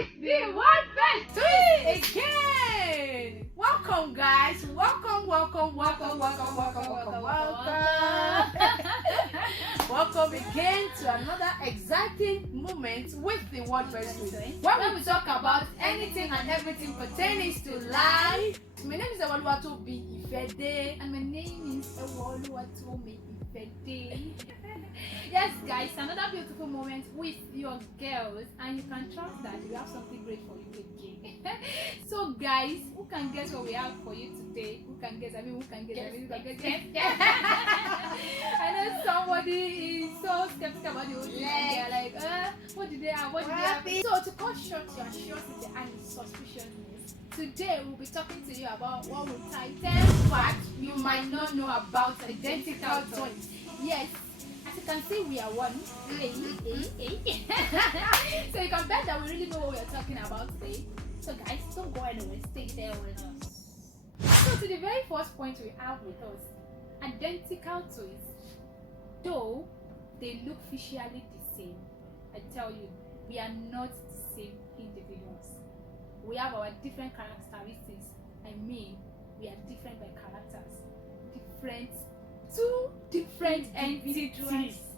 It's the World Best Twins again. Welcome, guys. Welcome. Welcome again to another exciting moment with the World Best Twins, where we talk about anything and everything pertaining to life. My name is Ewoluwatobi Ifede, and my name is Ewoluwatobi Ifede. Yes, guys, another beautiful moment with your girls, and you can trust that we have something great for you again. So, guys, who can guess what we have for you today? Who can guess? Who can guess? I know somebody is so skeptical about the whole thing. They're like, what did they have? So, to cut short your curiosity and suspiciousness, today we'll be talking to you about what we title facts you might not know about identical twins. Yes, as you can see, we are one. So you can bet that we really know what we are talking about today. So guys, don't go anywhere, stay there with us. So to the very first point we have with us, identical twins. Though they look visually the same, I tell you, we are not the same individuals. We have our different characteristics. I mean, we are different by characters. Two different entities.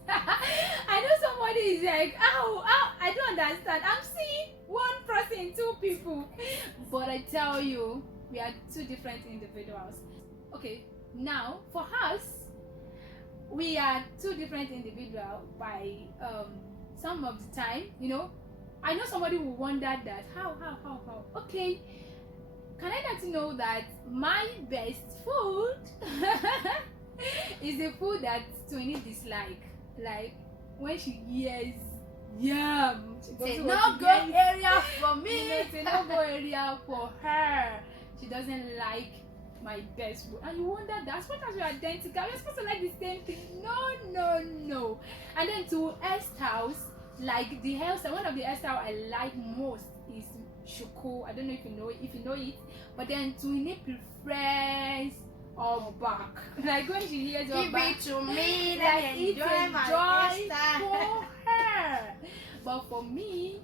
I know somebody is like, I don't understand. I'm seeing one person, two people. But I tell you, we are two different individuals. Okay, now for us, we are two different individuals by some of the time, you know. I know somebody will wonder that how. Okay, can I let you know that my best food is the food that Twinnie dislike. Like when she hears yam, it's a no-go area for me. It's a no-go area for her. She doesn't like my best food. And you wonder that as much as we're identical, we're supposed to like the same thing. No. And then to hairstyles, like the hairstyle, one of the hairstyles I like most is shuku. I don't know if you know it. But then Twinnie prefers all back. Like when she hears all back, give it to me, like it's enjoy my for her. But for me,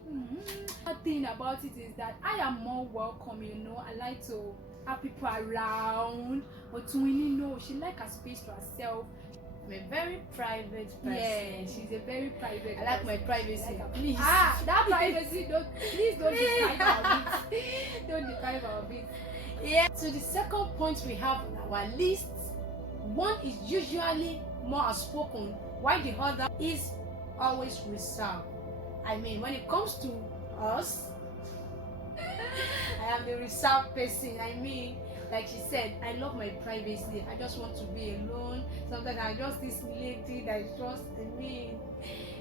the thing about it is that I am more welcome, you know. I like to have people around. But Twinnie, no, she like her space to herself. I'm a very private person. Yeah, she's a very private I like my privacy. Like Please. That privacy, please don't deprive our bit. Don't deprive our bit. Yeah. So the second point we have on our list, one is usually more outspoken, while the other is always reserved. I mean, when it comes to us, I am the reserved person. I mean, like she said, I love my privacy. I just want to be alone. Sometimes I just this lady that is just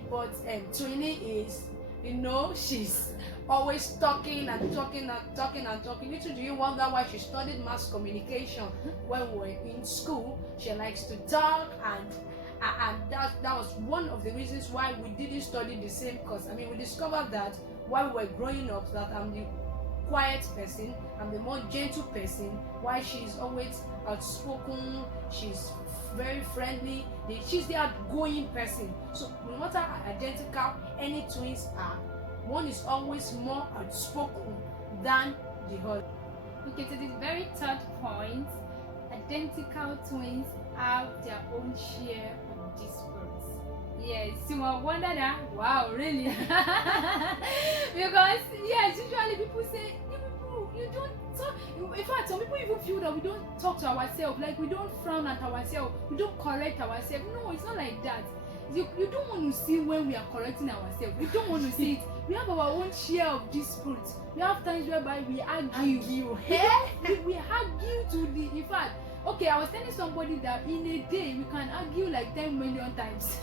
but Twinnie is, you know, she's always talking. Little do you wonder why she studied mass communication when we were in school. She likes to talk, and that was one of the reasons why we didn't study the same course. I mean, we discovered that while we were growing up, that I'm the quiet person, I'm the more gentle person, while she's always outspoken, she's very friendly, she's the outgoing person. So no matter how identical any twins are, one is always more outspoken than the other. Okay, to this very third point, identical twins have their own share of disputes. Yes, you might wonder that. Wow, really? Because yes, usually people say you don't talk. In fact, some people even feel that we don't talk to ourselves, like we don't frown at ourselves, we don't correct ourselves. No, it's not like that. You don't want to see when we are correcting ourselves. You don't want to see it. We have our own share of disputes. We have times whereby we argue. We argue to the, in fact, okay, I was telling somebody that in a day we can argue like 10 million times.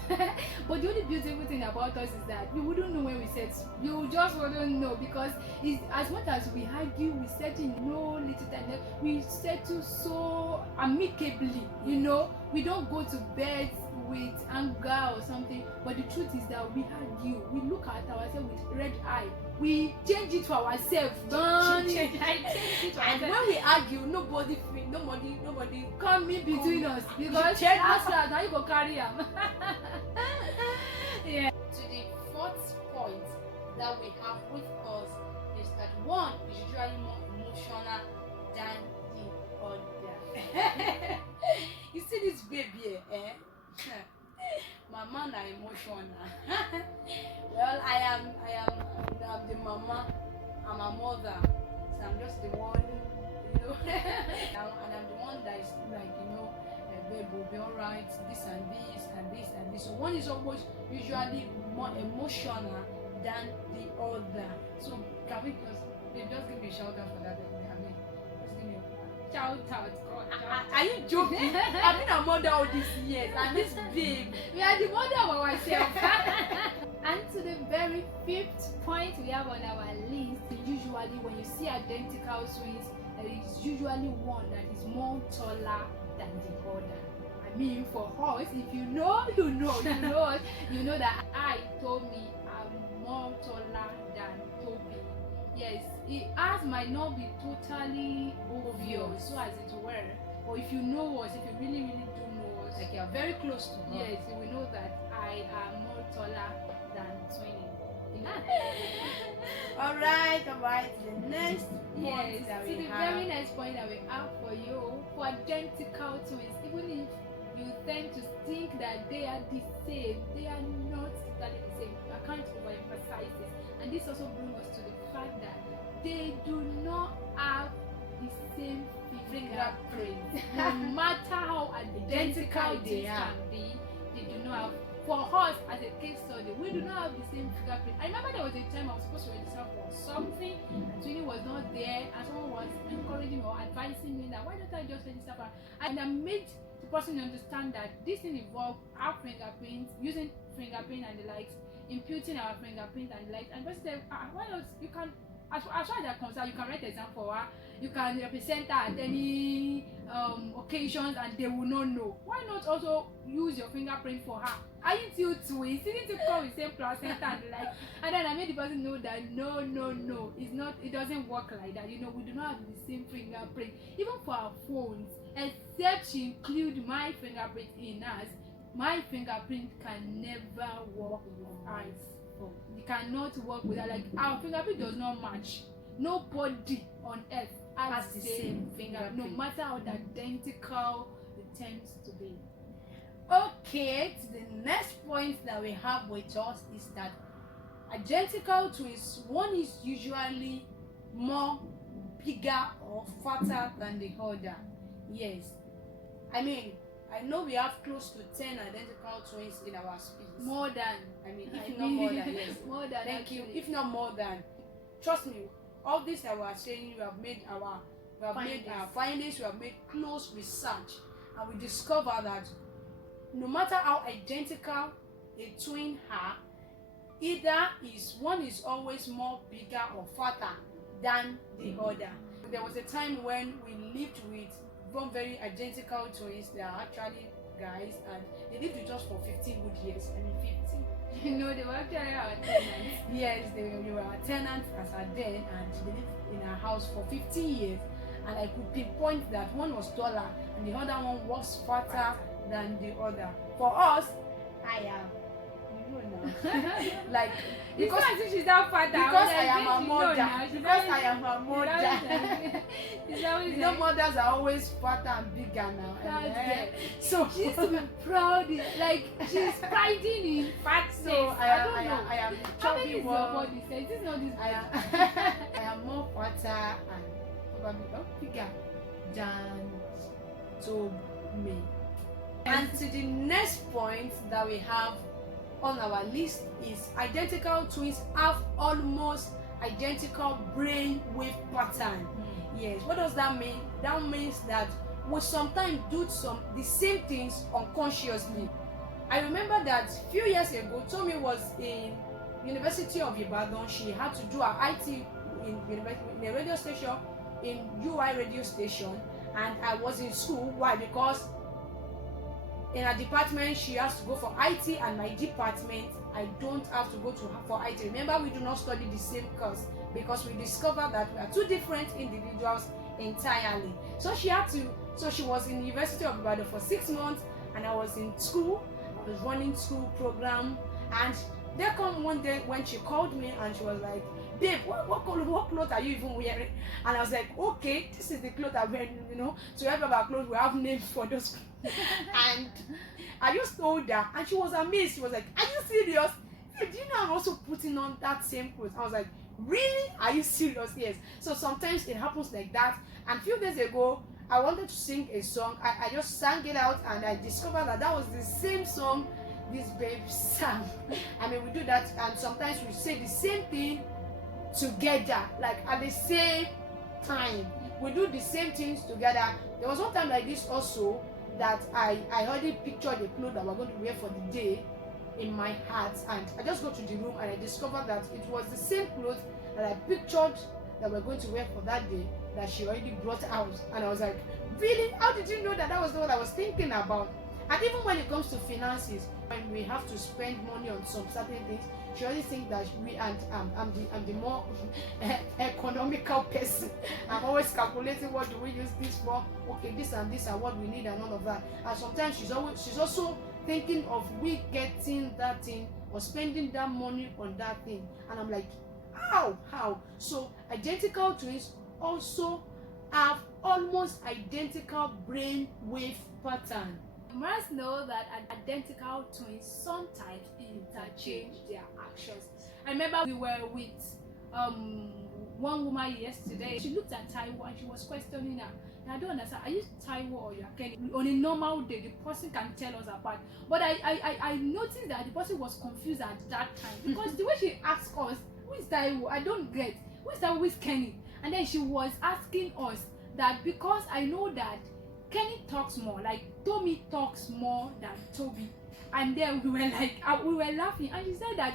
But the only beautiful thing about us is that we wouldn't know when we settle. You just wouldn't know, because it's, as much as we argue, we settle in no little time. We settle so amicably, you know. We don't go to bed with anger or something, but the truth is that we argue. We look at ourselves with red eye. We change it to ourselves. And when we argue, nobody come in between us, because that's now you go carry them. Yeah. To the fourth point that we have with us one is usually more emotional than the other. You see this baby, mama na emotional. Well, I'm the mama, I'm a mother, so I'm just the one, and I'm the one that is like, babe, will be alright, this and this and this and this. So one is always usually more emotional than the other. So can we just give me a shout out for that? I mean, just give me a shout out. Are you joking? I've been a mother all these years, and this babe, we are the mother of ourselves. And to the very fifth point we have on our list, usually when you see identical twins, there is usually one that is more taller than the other. I mean, for us, if you know that Tomi, I'm more taller than Toby. Yes, ours might not be totally obvious, so as it were, but if you know us, if you really do know us, like you are very close to her, yes, you will know that I am more taller than twinning. Alright, the next yes, that so we the have. very next point that we have for you, for identical twins, even if you tend to think that they are the same, they are not totally the same. I can't overemphasize this, and this also brings us to the fact that they do not have the same fingerprint. No matter how identical they can be, they do not have. For us, as a case study, we do not have the same fingerprint. I remember there was a time I was supposed to register for something, and Twinnie was not there, and someone was encouraging me or advising me that why don't I just register for, and I made the person understand that this thing involved our fingerprints, using fingerprint and the likes, imputing our fingerprint and the likes, and the person said, why not, you can, as far as they're concerned, you can write exam for her, you can represent her at any occasions and they will not know. Why not also use your fingerprint for her? Are you two twins? You need to come with the same placenta and like, and then I made the person know that no, it's not, it doesn't work like that. We do not have the same fingerprint. Even for our phones, except she include my fingerprint in us, my fingerprint can never work with ours. It cannot work with her. Like our fingerprint does not match. Nobody on earth has the same fingerprint, no matter how identical it tends to be. Okay, to the next point that we have with us is that identical twins, one is usually more bigger or fatter than the other. Yes, I mean, I know we have close to 10 identical twins in our species. More than, if not more than, yes. More than. Thank actually. you. If not more than, trust me. All this that we are saying, we have made our findings. We have made close research, and we discover that no matter how identical a twin are, one is always more bigger or fatter than the other. There was a time when we lived with one very identical twins. They are actually guys, and they lived with us for 15 good years. 15. They were actually our tenants. Yes, they were our tenants as our den, and they lived in our house for 15 years. And I could pinpoint that one was taller and the other one was fatter than the other. For us, I am, like, because she's that fatter. Because I am a mother. Because I am a mother. Mothers are always fatter and bigger now. So she used to be proud, like she's priding in fat. So I am the chubby one. I am more fatter and probably bigger than me. And to the next point that we have on our list is identical twins have almost identical brain wave pattern. Yes, what does that mean? That means that we sometimes do the same things unconsciously. I remember that a few years ago, Tomi was in University of Ibadan. She had to do her IT in a radio station, in UI radio station, and I was in school. Why? Because in her department she has to go for IT, and my department I don't have to go to her for IT. Remember, we do not study the same course because we discovered that we are two different individuals entirely. So she was in University of Ibadan for 6 months, and I was in school. I was running school program, and There come one day when she called me and she was like, babe, what clothes are you even wearing? And I was like, okay, this is the clothes I'm wearing, you know. So every of our clothes, we have names for those. And I just told her, and she was amazed. She was like, are you serious? Hey, do you know I'm also putting on that same clothes? I was like, really? Are you serious? Yes. So sometimes it happens like that. And a few days ago, I wanted to sing a song. I just sang it out, and I discovered that that was the same song this babe sang. I mean, we do that, and sometimes we say the same thing together, like at the same time. We do the same things together. There was one time like this also that I already pictured the clothes that we're going to wear for the day in my heart, and I just go to the room and I discovered that it was the same clothes that I pictured that we're going to wear for that day that she already brought out. And I was like, really? How did you know that that was what I was thinking about? And even when it comes to finances, when we have to spend money on some certain things, she always thinks that I'm the more economical person. I'm always calculating what do we use this for. Okay, this and this are what we need and all of that. And sometimes she's also thinking of we getting that thing or spending that money on that thing. And I'm like, how? So identical twins also have almost identical brain wave pattern. You must know that identical twins sometimes interchange their actions. I remember we were with one woman yesterday. She looked at Taiwo and she was questioning her. I don't understand. Are you Taiwo or you are Kenny? On a normal day, the person can tell us apart. But I noticed that the person was confused at that time because the way she asked us, who is Taiwo? I don't get. Who is Taiwo? Who is Kenny? And then she was asking us that because I know that Kenny talks more, like Tommy talks more than Toby. And then we were like, we were laughing, and she said that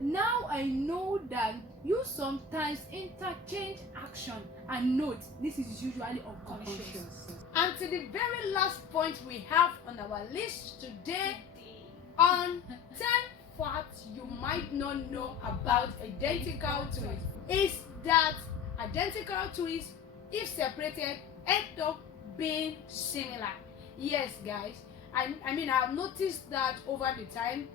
now I know that you sometimes interchange action and note. This is usually unconscious. And to the very last point we have on our list today, on 10 facts you might not know about identical twins, is that identical twins, if separated, end up being similar. Yes, guys. I mean, I've noticed that over the time.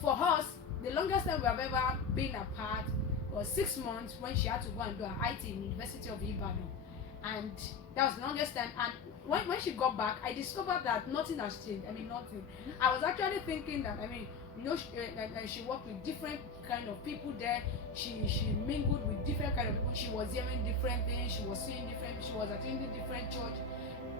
For us, the longest time we have ever been apart was 6 months when she had to go and do her IT in University of Ibadan, and that was the longest time. And when she got back, I discovered that nothing has changed. I mean, nothing. I was actually thinking that, I mean, you know, she worked with different kind of people there. She mingled with different kind of people. She was hearing different things. She was seeing different. She was attending different church,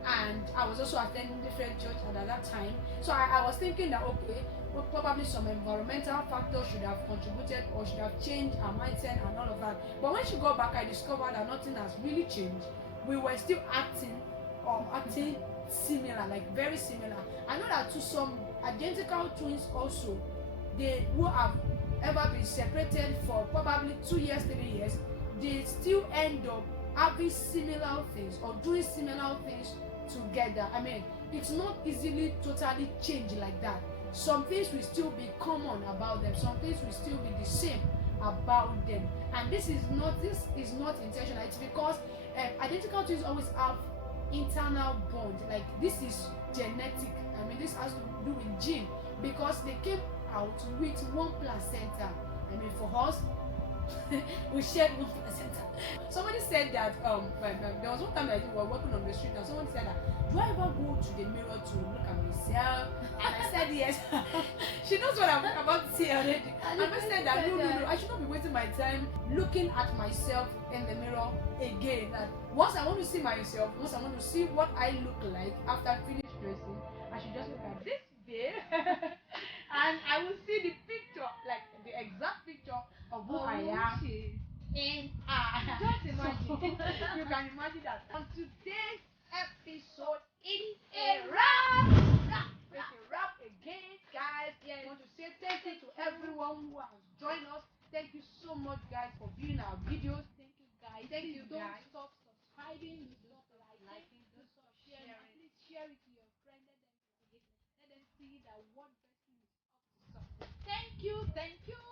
and I was also attending different church at that time. So I was thinking that, okay, well, probably some environmental factors should have contributed or should have changed her mindset and all of that. But when she got back, I discovered that nothing has really changed. We were still acting similar, like very similar. I know that to some identical twins also, they who have ever been separated for probably 2 years, 3 years, they still end up having similar things or doing similar things together. I mean, it's not easily totally changed like that. Some things will still be common about them. Some things will still be the same about them. And this is not intentional. It's because identical twins always have internal bond. Like, this is genetic. I mean, this has to do with gene, because they came out with one placenta. I mean, for us, we shared one placenta. Somebody said that there was one time that we were walking on the street and someone said that, do I ever go to the mirror to look at myself? And I said yes. She knows what I'm about to say already. And I said that no, I should not be wasting my time looking at myself in the mirror again. That once I want to see myself, once I want to see what I look like after I finish dressing, I should just look at this babe and I will see the picture, like the exact picture of who I am. And just imagine. You can imagine that. On today's episode, it's a wrap. It's a wrap again, guys. I want to say thank you to everyone who has joined us. Thank you so much, guys, for viewing our videos. Thank you, guys. Don't stop subscribing. Don't stop liking. Don't stop sharing. Please share it to your friends. Let them see that what best is up to something. Thank you.